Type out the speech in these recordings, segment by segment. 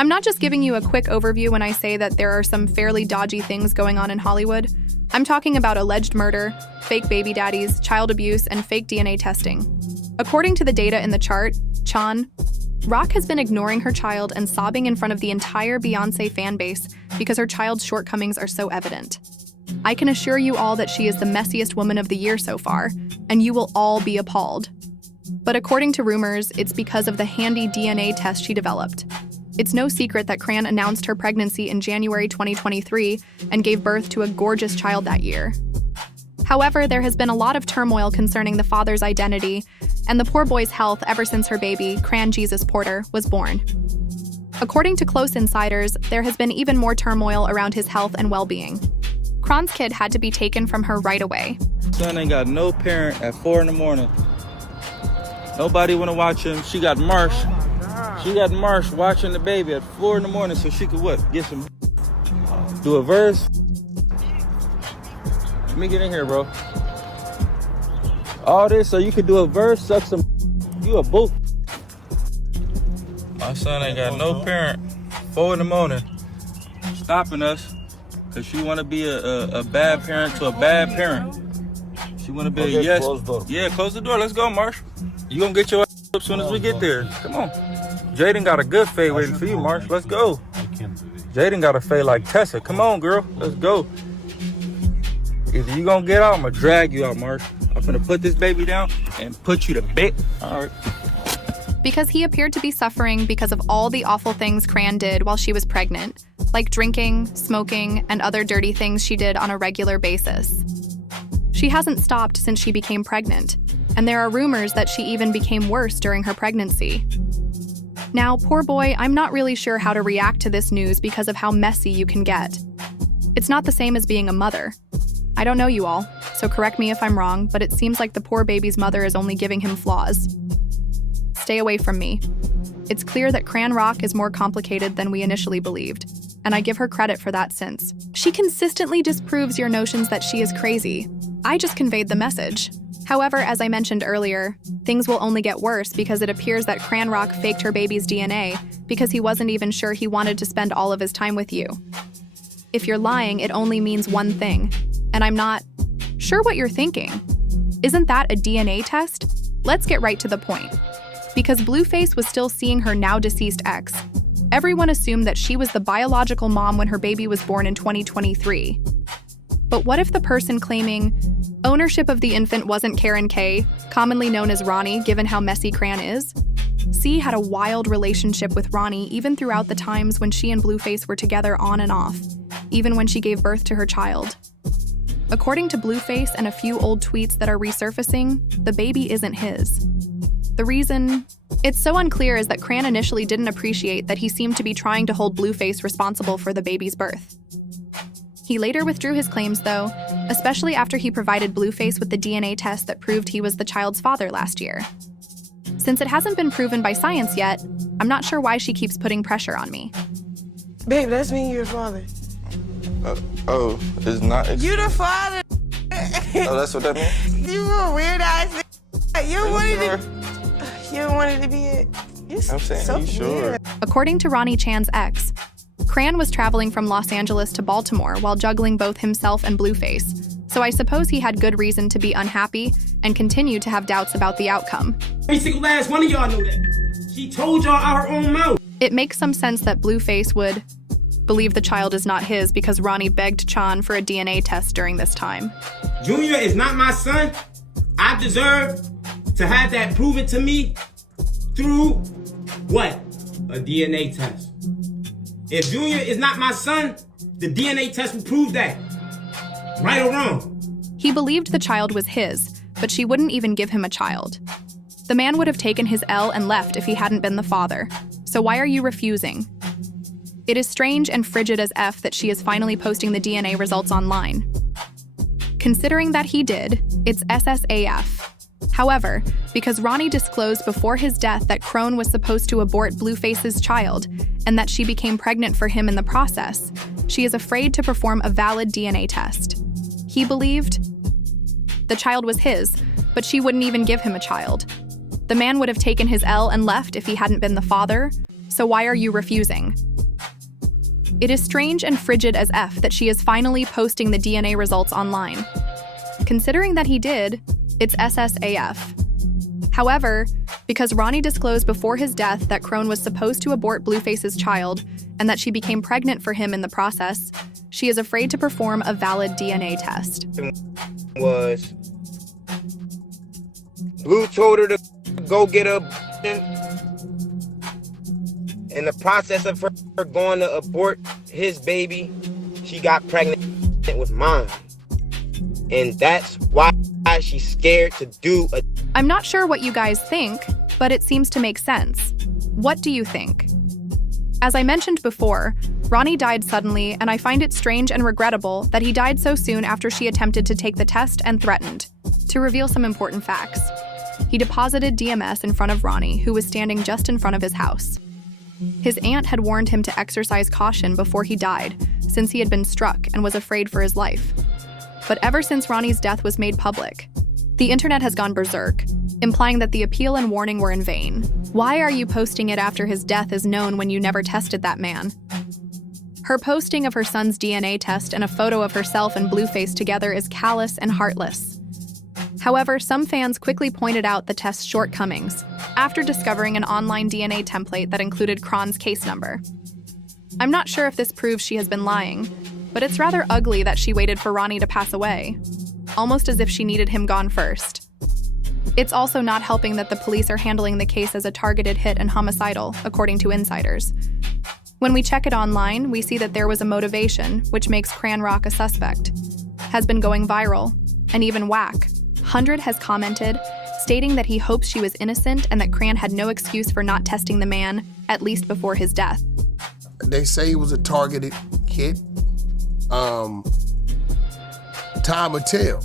I'm not just giving you a quick overview when I say that there are some fairly dodgy things going on in Hollywood. I'm talking about alleged murder, fake baby daddies, child abuse, and fake DNA testing. According to the data in the chart, Chan, Rock has been ignoring her child and sobbing in front of the entire Beyoncé fan base because her child's shortcomings are so evident. I can assure you all that she is the messiest woman of the year so far, and you will all be appalled. But according to rumors, it's because of the handy DNA test she developed. It's no secret that Chrisean announced her pregnancy in January 2023 and gave birth to a gorgeous child that year. However, there has been a lot of turmoil concerning the father's identity and the poor boy's health ever since her baby, Chrisean Jesus Porter, was born. According to close insiders, there has been even more turmoil around his health and well-being. Chrisean's kid had to be taken from her right away. Son ain't got no parent at 4 in the morning. Nobody wanna watch him. She got Marsh watching the baby at 4 in the morning so she could what? Get some, do a verse. Let me get in here, bro. All this so you could do a verse, suck some, you a boo. My son ain't got no parent, 4 in the morning, stopping us because she want to be a bad parent to a bad parent. She want to be a yes. Close the door. Yeah, close the door. Let's go, Marsh. You gonna get your ass up as soon as we get there. Come on. Jaden got a good fade waiting for you, Marsh. Let's go. Jaden got a fade like Tessa. Come on, girl. Let's go. Either you gonna get out, I'm gonna drag you out, Marsh. I'm gonna put this baby down and put you to bed. All right. Because he appeared to be suffering because of all the awful things Chrisean did while she was pregnant, like drinking, smoking, and other dirty things she did on a regular basis. She hasn't stopped since she became pregnant, and there are rumors that she even became worse during her pregnancy. Now, poor boy, I'm not really sure how to react to this news because of how messy you can get. It's not the same as being a mother. I don't know you all, so correct me if I'm wrong, but it seems like the poor baby's mother is only giving him flaws. Stay away from me. It's clear that Chrisean Rock is more complicated than we initially believed, and I give her credit for that since she consistently disproves your notions that she is crazy. I just conveyed the message. However, as I mentioned earlier, things will only get worse because it appears that Chrisean Rock faked her baby's DNA because he wasn't even sure he wanted to spend all of his time with you. If you're lying, it only means one thing, and I'm not sure what you're thinking. Isn't that a DNA test? Let's get right to the point. Because Blueface was still seeing her now deceased ex, everyone assumed that she was the biological mom when her baby was born in 2023. But what if the person claiming ownership of the infant wasn't Karen K, commonly known as Ronnie, given how messy Chrisean is? C had a wild relationship with Ronnie even throughout the times when she and Blueface were together on and off, even when she gave birth to her child. According to Blueface and a few old tweets that are resurfacing, the baby isn't his. The reason it's so unclear is that Chrisean initially didn't appreciate that he seemed to be trying to hold Blueface responsible for the baby's birth. He later withdrew his claims, though, especially after he provided Blueface with the DNA test that proved he was the child's father last year. Since it hasn't been proven by science yet, I'm not sure why she keeps putting pressure on me. Babe, that's me, your father. It's not. You the father. Oh, that's what that means? You a weird ass. You wanted to be it. I'm saying, so you sure? weird. According to Ronnie Chan's ex, Chrisean was traveling from Los Angeles to Baltimore while juggling both himself and Blueface, so I suppose he had good reason to be unhappy and continued to have doubts about the outcome. Every single last one of y'all know that. She told y'all out her own mouth. It makes some sense that Blueface would believe the child is not his because Ronnie begged Chan for a DNA test during this time. Junior is not my son. I deserve to have that proven to me through what? A DNA test. If Junior is not my son, the DNA test will prove that. Right or wrong? He believed the child was his, but she wouldn't even give him a child. The man would have taken his L and left if he hadn't been the father. So why are you refusing? It is strange and frigid as F that she is finally posting the DNA results online. Considering that he did, it's SSAF. However, because Ronnie disclosed before his death that Chrisean was supposed to abort Blueface's child and that she became pregnant for him in the process, she is afraid to perform a valid DNA test. He believed the child was his, but she wouldn't even give him a child. The man would have taken his L and left if he hadn't been the father, so why are you refusing? It is strange and frigid as F that she is finally posting the DNA results online. Considering that he did, it's SSAF. However, because Ronnie disclosed before his death that Crone was supposed to abort Blueface's child and that she became pregnant for him in the process, she is afraid to perform a valid DNA test. Was Blue told her to go get a in the process of her going to abort his baby, she got pregnant with mine. And that's why she's scared to do a... I'm not sure what you guys think, but it seems to make sense. What do you think? As I mentioned before, Ronnie died suddenly, and I find it strange and regrettable that he died so soon after she attempted to take the test and threatened to reveal some important facts. He deposited DMS in front of Ronnie, who was standing just in front of his house. His aunt had warned him to exercise caution before he died, since he had been struck and was afraid for his life. But ever since Ronnie's death was made public, the internet has gone berserk, implying that the appeal and warning were in vain. Why are you posting it after his death is known when you never tested that man? Her posting of her son's DNA test and a photo of herself and Blueface together is callous and heartless. However, some fans quickly pointed out the test's shortcomings after discovering an online DNA template that included Crone's case number. I'm not sure if this proves she has been lying, but it's rather ugly that she waited for Ronnie to pass away, almost as if she needed him gone first. It's also not helping that the police are handling the case as a targeted hit and homicidal, according to insiders. When we check it online, we see that there was a motivation, which makes Cranrock a suspect. Has been going viral, and even Whack 100 has commented, stating that he hopes she was innocent and that Cran had no excuse for not testing the man, at least before his death. They say it was a targeted hit. Time will tell.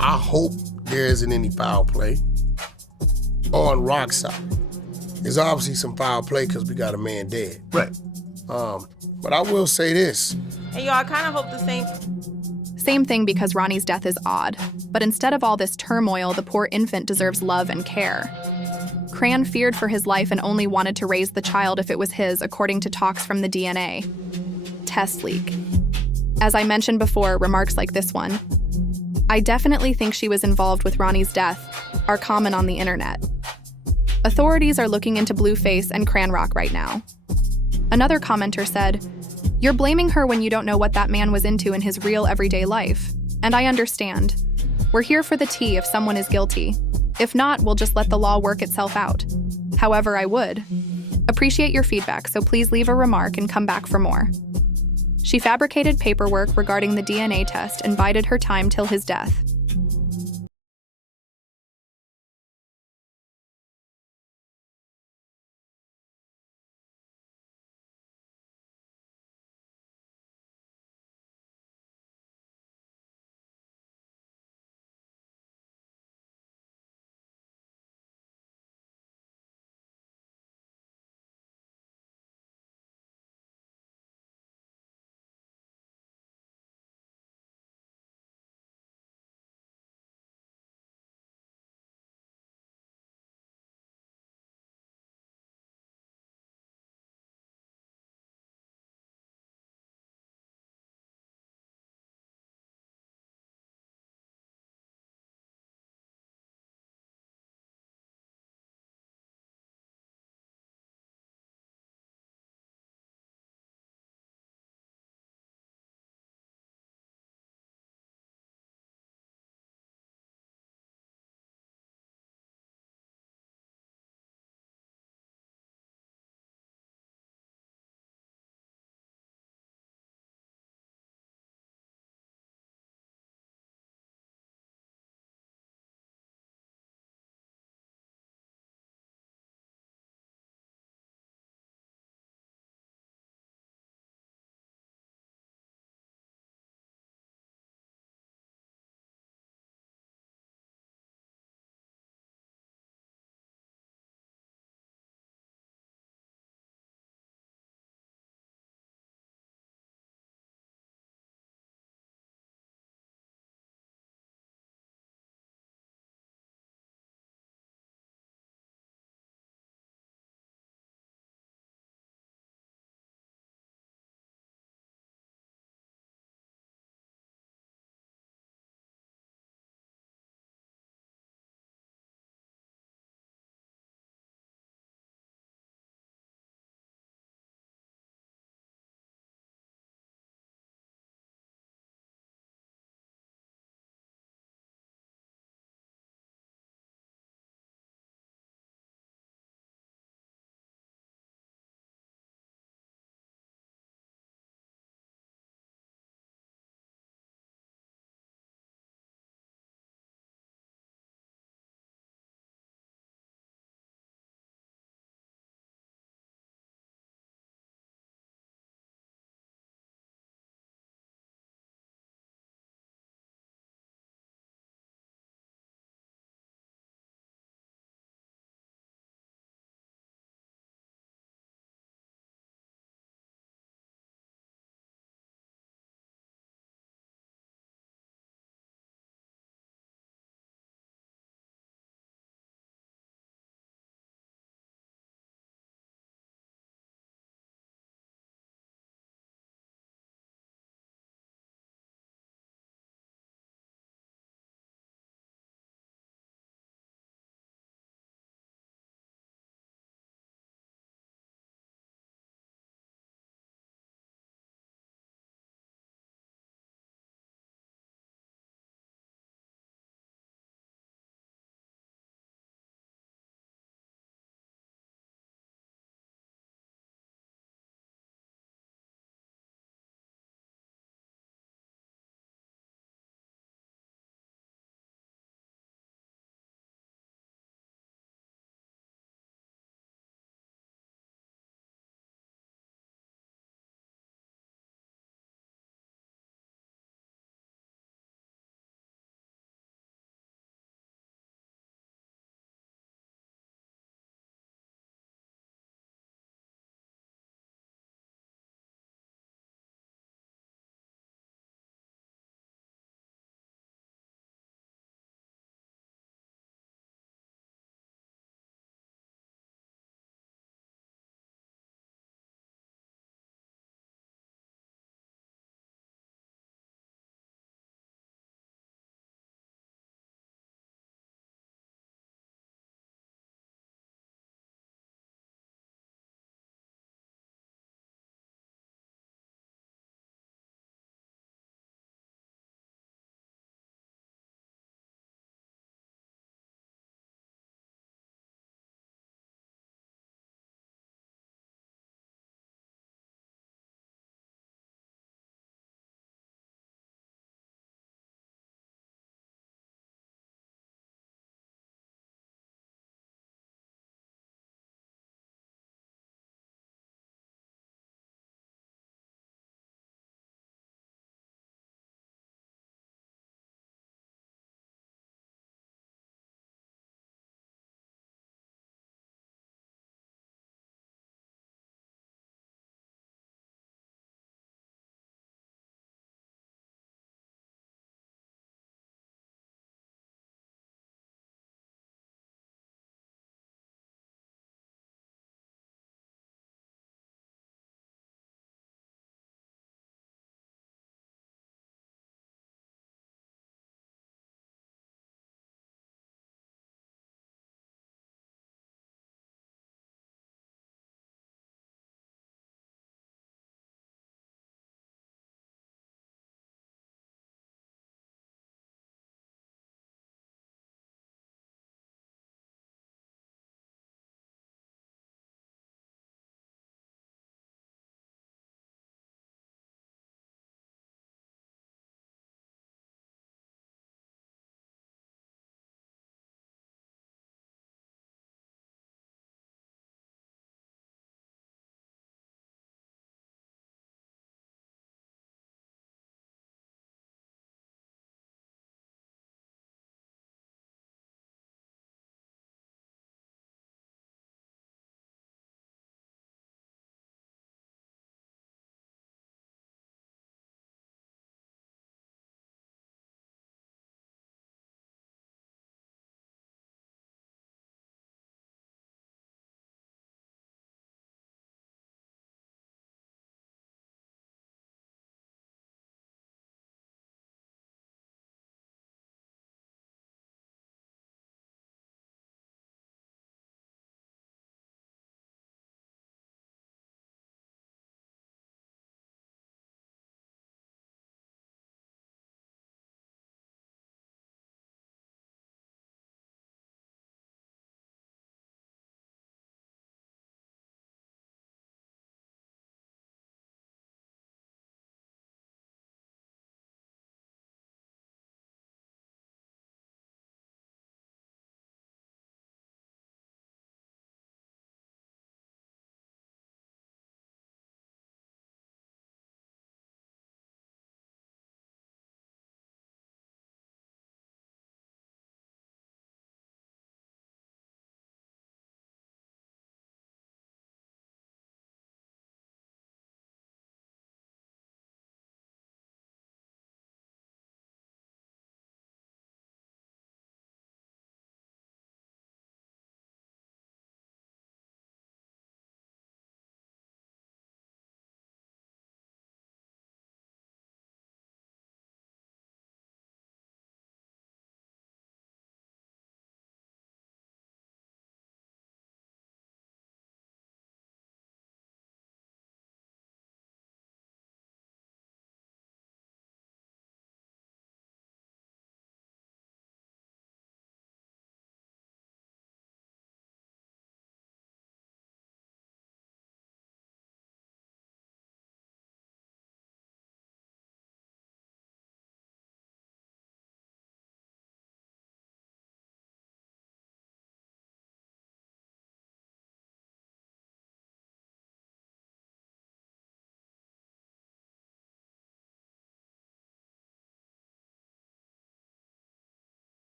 I hope there isn't any foul play on Rock's side. There's obviously some foul play because we got a man dead. Right. But I will say this. And y'all, I kind of hope the same. Same thing because Ronnie's death is odd, but instead of all this turmoil, the poor infant deserves love and care. Cran feared for his life and only wanted to raise the child if it was his, according to talks from the DNA test leak. As I mentioned before, remarks like this one, I definitely think she was involved with Ronnie's death, are common on the internet. Authorities are looking into Blueface and Cranrock right now. Another commenter said, "You're blaming her when you don't know what that man was into in his real everyday life. And I understand. We're here for the tea if someone is guilty. If not, we'll just let the law work itself out. However, I would appreciate your feedback, so please leave a remark and come back for more." She fabricated paperwork regarding the DNA test and bided her time till his death.